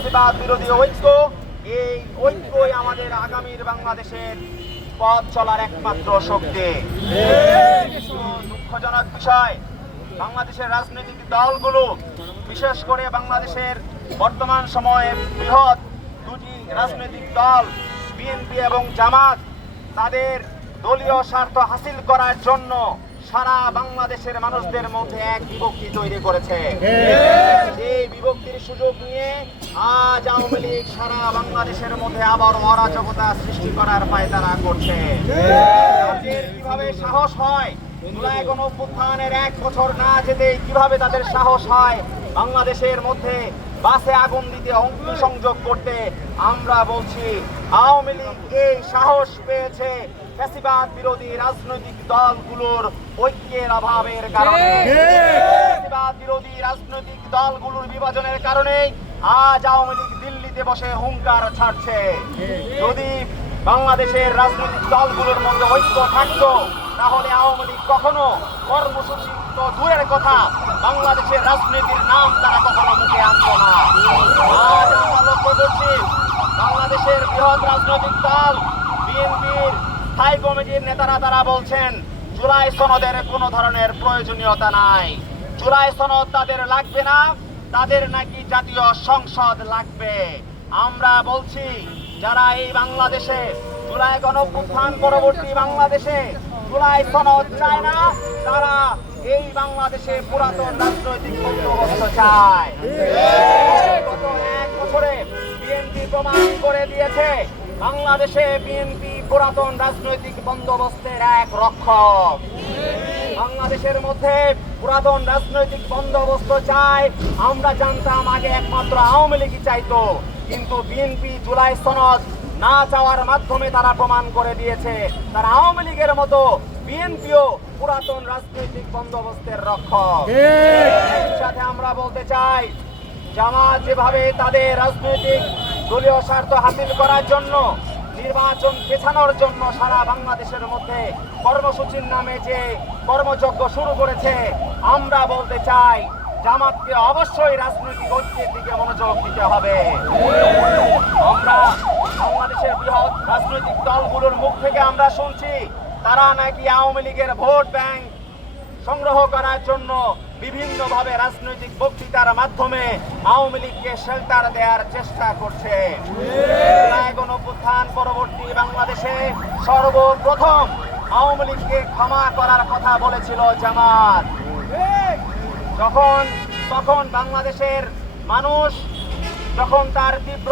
ফ্যাসিবাদ বিরোধী ঐক্য, এই ঐক্যই আমাদের আগামীর বাংলাদেশের পথ চলার একমাত্র শক্তি। দুঃখজনক বিষয়, বাংলাদেশের রাজনৈতিক দলগুলো, বিশেষ করে বাংলাদেশের বর্তমান সময়ে বৃহৎ দুটি রাজনৈতিক দল বিএনপি এবং জামাত, তাদের দলীয় স্বার্থ হাসিল করার জন্য সারা বাংলাদেশের মানুষদের মধ্যে এক বিভক্তি তৈরি করেছে। এই বিভক্তির সুযোগ নিয়ে আজ আওয়ামী লীগ সারা বাংলাদেশের মধ্যে আবার অরাজকতা সৃষ্টি করার পায়তারা করছে। কিভাবে সাহস হয় জুলাই গণঅভ্যুত্থানের 1 বছর না যেতে কিভাবে তাদের সাহস হয় বাংলাদেশের মধ্যে বাসে আগুন দিতে, অগ্নিসংযোগ করতে? আমরা বলছি আওয়ামী লীগ এই সাহস পেয়েছে ফ্যাসিবাদ বিরোধী রাজনৈতিক দলগুলোর ঐক্যের অভাবের কারণে। ফ্যাসিবাদ বিরোধী রাজনৈতিক দলগুলোর বিভাজনের কারণে আজ আওয়ামী লীগ দিল্লিতে বসে হুঙ্কার ছাড়ছে। যদি বাংলাদেশের রাজনৈতিক দলগুলোর মধ্যে ঐক্য থাকতো, তাহলে আওয়ামী লীগ কখনো কর্মসূচি তো দূরের কথা, বাংলাদেশের রাজনীতির নাম তারা কখনো মুখে আনতো না। আজ আমরা লক্ষ্য করছি বাংলাদেশের বৃহৎ রাজনৈতিক দল বিএনপির স্থায়ী কমিটির নেতারা তারা বলছেন জুলাই সনদের কোনো ধরনের প্রয়োজনীয়তা নাই, জুলাই সনদ তাদের লাগবে না, তাদের নাকি জাতীয় সংসদ লাগবে। আমরা বলছি যারা এই বাংলাদেশে জুলাই গণঅভ্যুত্থান পরবর্তী বাংলাদেশে জুলাই সনদ চায় না, তারা এই বাংলাদেশে পুরাতন রাজনৈতিক বন্দোবস্ত চায়। গত 1 বছরে বিএনপি প্রমাণ করে দিয়েছে বাংলাদেশে বিএনপি পুরাতন রাজনৈতিক বন্দোবস্তের এক রক্ষক। বাংলাদেশের মধ্যে পুরাতন রাজনৈতিক বন্দোবস্ত চায়, আমরা জানতাম আগে একমাত্র আওয়ামী লীগই চাইতো, কিন্তু বিএনপি জুলাই সনদ না চাওয়ার মাধ্যমে তারা প্রমাণ করে দিয়েছে তারা আওয়ামী লীগের মতো বিএনপিও পুরাতন রাজনৈতিক বন্দোবস্তের রক্ষক। সাথে আমরা বলতে চাই জামাত যেভাবে তাদের রাজনৈতিক দলীয় স্বার্থ হাসিল করার জন্য, নির্বাচন পেছানোর জন্য সারা বাংলাদেশের মধ্যে কর্মসূচির নামে যে কর্মযজ্ঞ শুরু করেছে, আমরা বলতে চাই জামাতকে অবশ্যই রাজনৈতিক ঐক্যের দিকে মনোযোগ দিতে হবে। আমরা বাংলাদেশের বৃহৎ রাজনৈতিক দলগুলোর মুখ থেকে আমরা শুনছি তারা নাকি আওয়ামী লীগের ভোট ব্যাংক সংগ্রহ করার জন্য বিভিন্নভাবে রাজনৈতিক বক্তৃতার মাধ্যমে আওয়ামী লীগকে শেল্টার দেওয়ার চেষ্টা করছে। জুলাই গণঅভ্যুত্থান পরবর্তী বাংলাদেশে সর্বপ্রথম আওয়ামী লীগকে ক্ষমা করার কথা বলেছিল জামাত। তখন বাংলাদেশের মানুষ যখন তার তীব্র